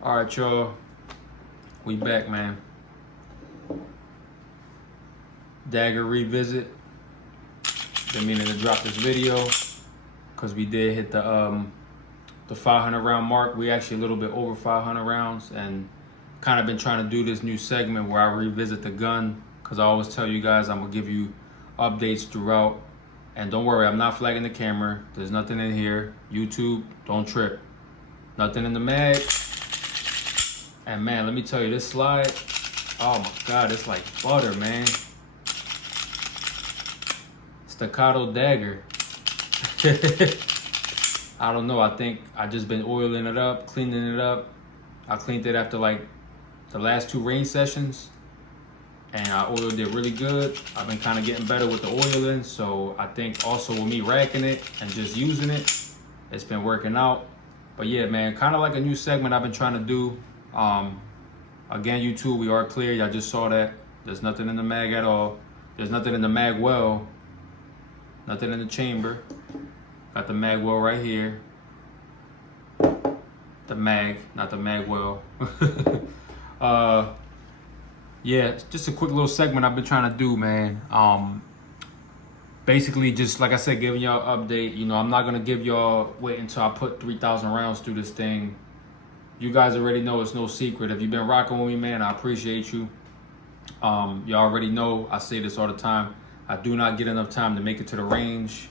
All right, y'all. We back, man. Dagger revisit. Been meaning to drop this video because we did hit the 500 round mark. We actually a little bit over 500 rounds, and kind of been trying to do this new segment where I revisit the gun, because I always tell you guys I'm gonna give you updates throughout. And don't worry, I'm not flagging the camera. There's nothing in here. YouTube, don't trip. Nothing in the mag. And man, let me tell you, this slide, oh my God, it's like butter, man. Staccato Dagger. I don't know, I think I just been oiling it up, cleaning it up. I cleaned it after like the last 2 range sessions, and I oiled it really good. I've been kind of getting better with the oiling, so I think also with me racking it and just using it, it's been working out. But yeah, man, kind of like a new segment I've been trying to do. Again, YouTube, we are clear. Y'all just saw that. There's nothing in the mag at all. There's nothing in the mag well. Nothing in the chamber. Got the mag well right here. The mag, not the mag well. Yeah, it's just a quick little segment I've been trying to do, man. Basically, just like I said, giving y'all an update. You know, I'm not gonna give y'all wait until I put 3,000 rounds through this thing. You guys already know it's no secret. If you've been rocking with me, man, I appreciate you. You already know I say this all the time. I do not get enough time to make it to the range,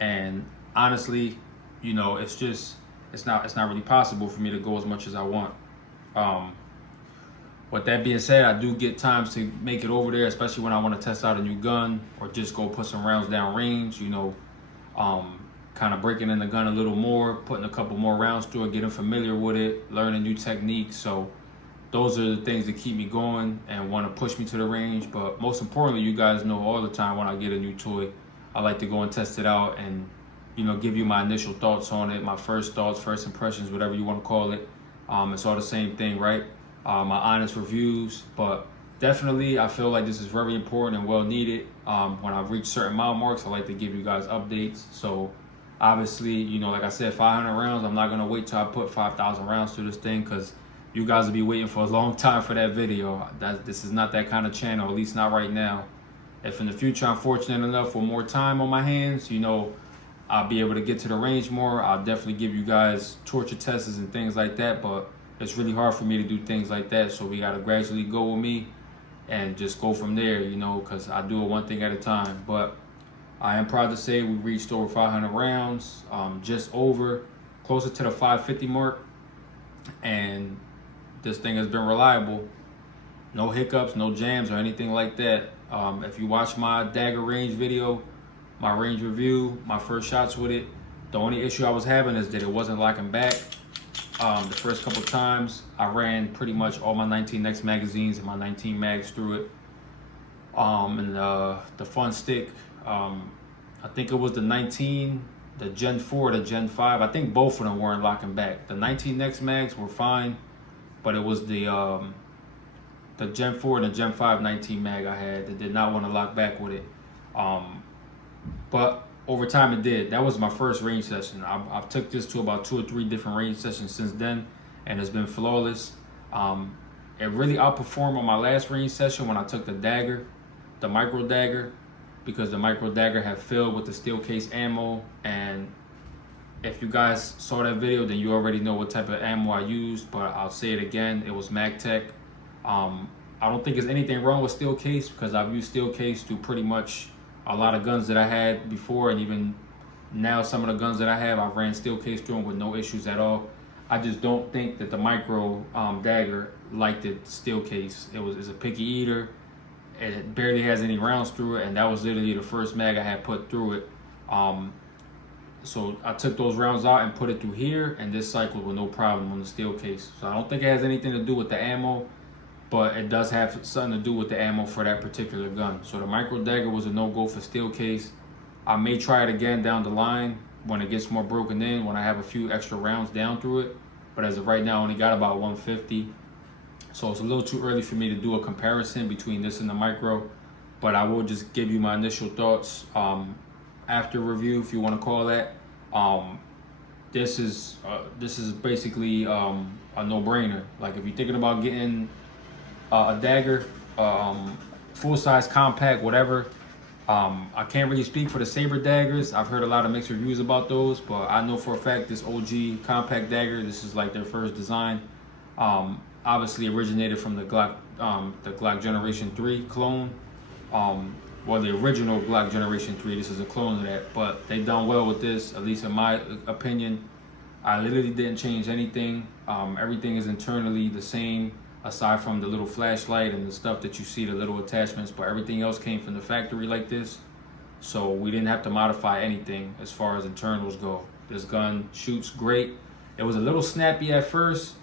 and honestly, you know, it's not really possible for me to go as much as I want. With that being said, I do get times to make it over there, especially when I want to test out a new gun or just go put some rounds down range. You know, kind of breaking in the gun a little more, putting a couple more rounds through it, getting familiar with it, learning new techniques. So those are the things that keep me going and want to push me to the range. But most importantly, you guys know all the time when I get a new toy, I like to go and test it out and, you know, give you my initial thoughts on it, my first thoughts, first impressions, whatever you want to call it. It's all the same thing, right? My honest reviews. But definitely, I feel like this is very important and well needed. When I've reached certain mile marks, I like to give you guys updates. So obviously, you know, like I said, 500 rounds, I'm not going to wait till I put 5,000 rounds through this thing, because you guys will be waiting for a long time for that video. This is not that kind of channel, at least not right now. If in the future I'm fortunate enough with more time on my hands, you know, I'll be able to get to the range more. I'll definitely give you guys torture tests and things like that, but it's really hard for me to do things like that. So we got to gradually go with me and just go from there, you know, because I do it one thing at a time. But I am proud to say we reached over 500 rounds, just over, closer to the 550 mark. And this thing has been reliable. No hiccups, no jams or anything like that. If you watch my Dagger range video, my range review, my first shots with it, the only issue I was having is that it wasn't locking back. The first couple times I ran pretty much all my 19X magazines and my 19 mags through it. And the fun stick, I think it was the 19, the Gen 4, the Gen 5. I think both of them weren't locking back. The 19X mags were fine, but it was the Gen 4 and the Gen 5 19 mag I had that did not want to lock back with it. But over time it did. That was my first range session. I've took this to about 2 or 3 different range sessions since then, and it's been flawless. It really outperformed on my last range session when I took the Dagger, the micro Dagger, because the micro Dagger had filled with the steel case ammo. And if you guys saw that video, then you already know what type of ammo I used, but I'll say it again, it was MagTech. I don't think there's anything wrong with steel case, because I've used steel case to pretty much a lot of guns that I had before, and even now some of the guns that I have, I've ran steel case through them with no issues at all. I just don't think that the micro Dagger liked it steel case. It's a picky eater. It barely has any rounds through it, and that was literally the first mag I had put through it. So I took those rounds out and put it through here, and this cycled with no problem on the steel case. So I don't think it has anything to do with the ammo, but it does have something to do with the ammo for that particular gun. So the micro Dagger was a no-go for steel case. I may try it again down the line when it gets more broken in, when I have a few extra rounds down through it. But as of right now, I only got about 150. So it's a little too early for me to do a comparison between this and the micro, but I will just give you my initial thoughts after review, if you want to call that. this is basically a no-brainer. Like if you're thinking about getting a Dagger, full-size, compact, whatever. I can't really speak for the Sabre daggers. I've heard a lot of mixed reviews about those, but I know for a fact this OG compact dagger, this is like their first design. Obviously originated from the Glock Generation 3 clone. Well, the original Glock Generation 3, this is a clone of that, but they've done well with this, at least in my opinion. I literally didn't change anything. Everything is internally the same, aside from the little flashlight and the stuff that you see, the little attachments, but everything else came from the factory like this. So we didn't have to modify anything as far as internals go. This gun shoots great. It was a little snappy at first.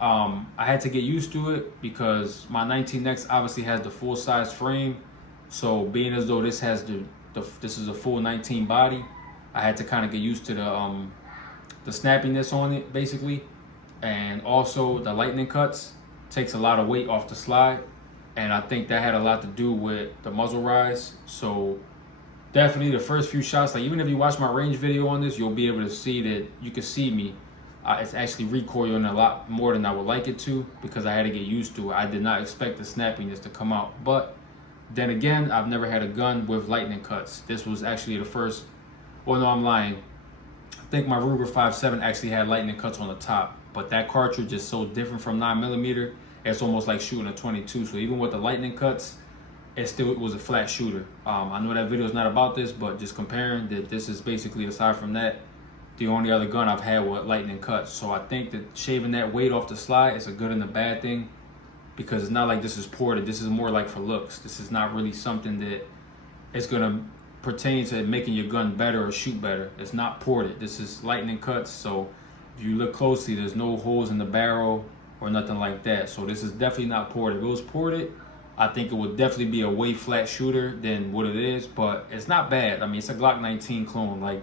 I had to get used to it because my 19X obviously has the full size frame. So being as though this has this is a full 19 body, I had to kind of get used to the snappiness on it basically. And also the lightning cuts takes a lot of weight off the slide, and I think that had a lot to do with the muzzle rise. So definitely the first few shots, like even if you watch my range video on this, you'll be able to see that you can see me. It's actually recoiling a lot more than I would like it to because I had to get used to it. I did not expect the snappiness to come out, but then again, I've never had a gun with lightning cuts. This was actually the first. Well, no, I'm lying. I think my Ruger 5.7 actually had lightning cuts on the top, but that cartridge is so different from 9mm. It's almost like shooting a 22. So even with the lightning cuts, it still was a flat shooter. I know that video is not about this, but just comparing that, this is basically, aside from that, the only other gun I've had with lightning cuts. So I think that shaving that weight off the slide is a good and a bad thing, because it's not like this is ported. This is more like for looks. This is not really something that is gonna pertain to making your gun better or shoot better. It's not ported. This is lightning cuts. So if you look closely, there's no holes in the barrel or nothing like that. So this is definitely not ported. If it was ported, I think it would definitely be a way flat shooter than what it is, but it's not bad. I mean, it's a Glock 19 clone. Like,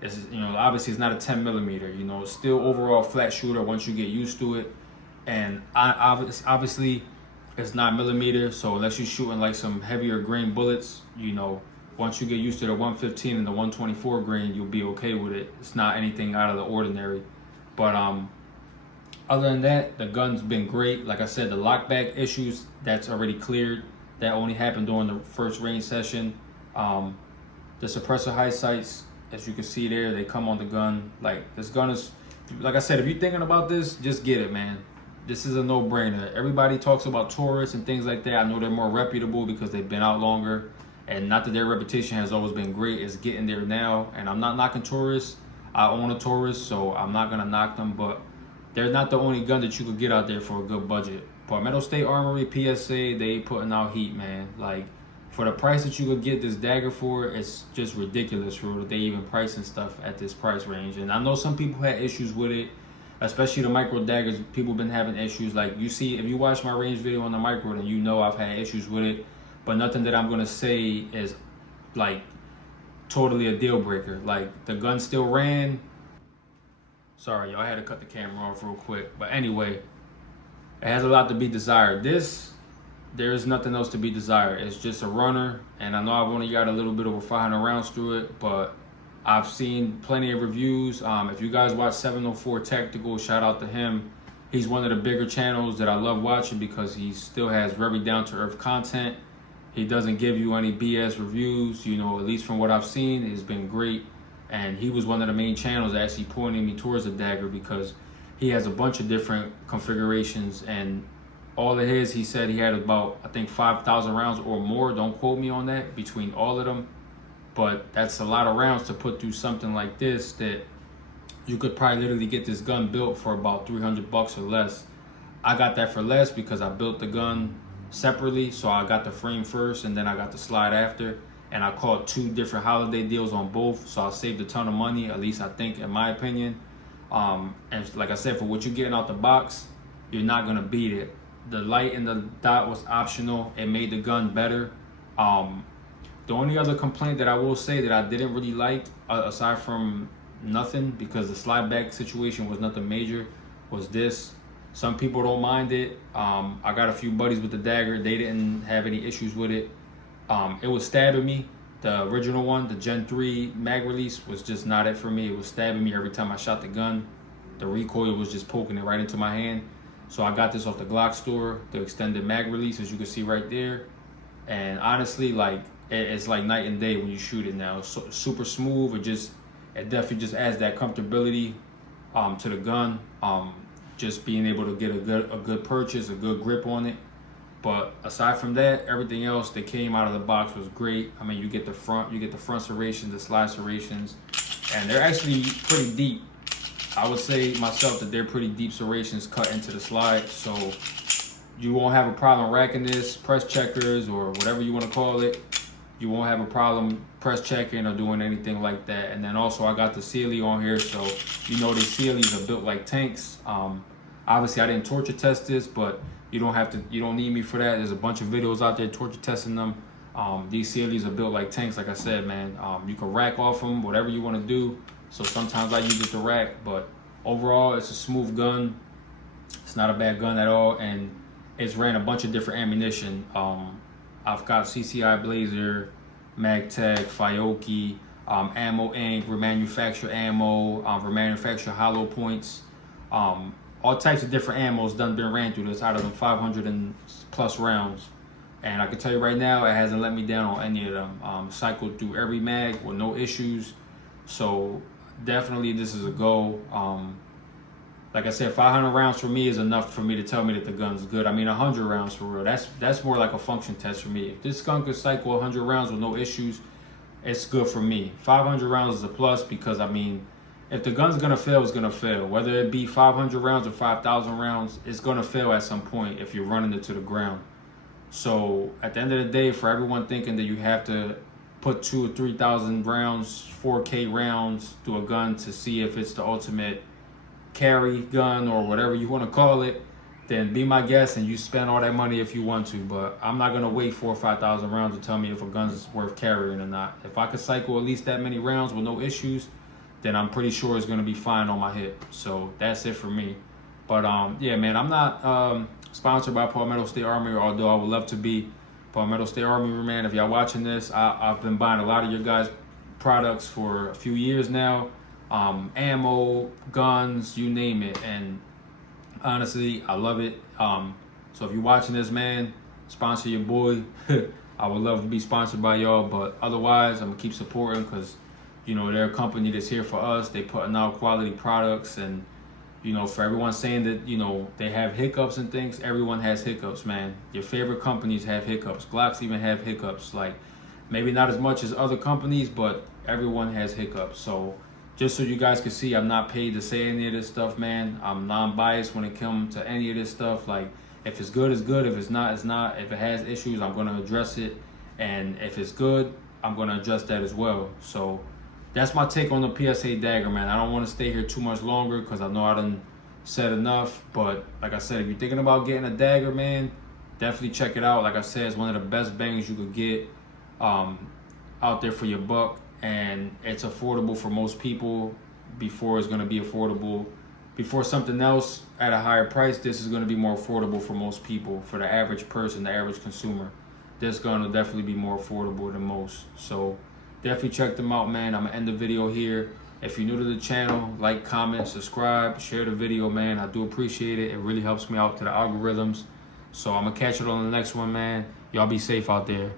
it's, you know, obviously it's not a 10mm, you know, it's still overall flat shooter once you get used to it. And obviously it's 9mm, so unless you're shooting like some heavier grain bullets, you know, once you get used to the 115 and the 124 grain, you'll be okay with it. It's not anything out of the ordinary. But other than that, the gun's been great. Like I said, the lockback issues, that's already cleared. That only happened during the first range session. The suppressor high sights, as you can see there, they come on the gun. Like, this gun is, like I said, if you're thinking about this, just get it, man. This is a no-brainer. Everybody talks about Taurus and things like that. I know they're more reputable because they've been out longer, and not that their reputation has always been great. It's getting there now, and I'm not knocking Taurus. I own a Taurus, so I'm not gonna knock them, but they're not the only gun that you could get out there for a good budget. Palmetto State Armory, PSA, they putting out heat, man. Like, for the price that you could get this Dagger for, it's just ridiculous for what they even pricing stuff at this price range. And I know some people had issues with it, especially the micro daggers. People been having issues. Like, you see, if you watch my range video on the micro, then you know I've had issues with it. But nothing that I'm gonna say is like totally a deal breaker. Like, the gun still ran. Sorry, y'all, I had to cut the camera off real quick. But anyway, it has a lot to be desired. There's nothing else to be desired. It's just a runner, and I know I've only got a little bit over 500 rounds through it, but I've seen plenty of reviews. If you guys watch 704 Tactical, shout out to him. He's one of the bigger channels that I love watching because he still has very down-to-earth content. He doesn't give you any BS reviews, you know, at least from what I've seen. It's been great. And he was one of the main channels actually pointing me towards the Dagger because he has a bunch of different configurations, and all of his, he said he had about, I think, 5,000 rounds or more. Don't quote me on that, between all of them. But that's a lot of rounds to put through something like this, that you could probably literally get this gun built for about 300 bucks or less. I got that for less because I built the gun separately. So I got the frame first and then I got the slide after. And I caught 2 different holiday deals on both. So I saved a ton of money, at least I think, in my opinion. And like I said, for what you're getting out the box, you're not gonna beat it. The light and the dot was optional. It made the gun better. The only other complaint that I will say that I didn't really like, aside from nothing, because the slide back situation was nothing major, was this. Some people don't mind it. I got a few buddies with the Dagger. They didn't have any issues with it. It was stabbing me. The original one, the Gen 3 mag release, was just not it for me. It was stabbing me every time I shot the gun. The recoil was just poking it right into my hand. So I got this off the Glock store, the extended mag release, as you can see right there. And honestly, like, it's like night and day when you shoot it now. It's super smooth. It definitely just adds that comfortability to the gun. Just being able to get a good purchase, a good grip on it. But aside from that, everything else that came out of the box was great. I mean, you get the front serrations, the slide serrations, and they're actually pretty deep. I would say myself that they're pretty deep serrations cut into the slide, so you won't have a problem racking this, press checkers, or whatever you want to call it. You won't have a problem press checking or doing anything like that. And then also I got the Sealy on here, so you know these Sealys are built like tanks. Obviously I didn't torture test this, but you don't need me for that. There's a bunch of videos out there torture testing them. These Sealys are built like tanks, like I said, man. You can rack off them, whatever you want to do. So sometimes I use it to rack, but overall it's a smooth gun. It's not a bad gun at all, and it's ran a bunch of different ammunition. I've got CCI Blazer, MagTech, Fiocchi, Ammo Inc., remanufactured ammo, remanufactured hollow points, all types of different ammos been ran through this out of the 500 and plus rounds. And I can tell you right now, it hasn't let me down on any of them. Cycled through every mag with no issues. So definitely this is a go. Like I said, 500 rounds for me is enough for me to tell me that the gun's good. I mean, 100 rounds for real. That's more like a function test for me. If this gun could cycle 100 rounds with no issues, it's good for me. 500 rounds is a plus because, I mean, if the gun's gonna fail, it's gonna fail. Whether it be 500 rounds or 5,000 rounds, it's gonna fail at some point if you're running it to the ground. So at the end of the day, for everyone thinking that you have to put 2,000 or 3,000 rounds, 4K rounds through a gun to see if it's the ultimate carry gun or whatever you want to call it, then be my guest and you spend all that money if you want to. But I'm not gonna wait 4,000 or 5,000 rounds to tell me if a gun's worth carrying or not. If I could cycle at least that many rounds with no issues, then I'm pretty sure it's gonna be fine on my hip. So that's it for me. But yeah, man, I'm not sponsored by Palmetto State Armory, although I would love to be. Palmetto State Armory, man, if y'all watching this, I've been buying a lot of your guys' products for a few years now. Ammo, guns, you name it, and honestly I love it. So if you're watching this, man, sponsor your boy. I would love to be sponsored by y'all, but otherwise I'm gonna keep supporting because, you know, they're a company that's here for us. They putting out quality products, and you know, for everyone saying that, you know, they have hiccups and things, everyone has hiccups, man. Your favorite companies have hiccups. Glocks even have hiccups, like maybe not as much as other companies, but everyone has hiccups. So just so you guys can see, I'm not paid to say any of this stuff, man. I'm non-biased when it comes to any of this stuff. Like, if it's good, it's good. If it's not, it's not. If it has issues, I'm going to address it. And if it's good, I'm going to adjust that as well. So that's my take on the PSA Dagger, man. I don't want to stay here too much longer because I know I done said enough. But like I said, if you're thinking about getting a Dagger, man, definitely check it out. Like I said, it's one of the best bangs you could get out there for your buck. And it's affordable for most people before it's going to be affordable. Before something else at a higher price, this is going to be more affordable for most people. For the average person, the average consumer, this is going to definitely be more affordable than most. So definitely check them out, man. I'm going to end the video here. If you're new to the channel, like, comment, subscribe, share the video, man. I do appreciate it. It really helps me out to the algorithms. So I'm going to catch you on the next one, man. Y'all be safe out there.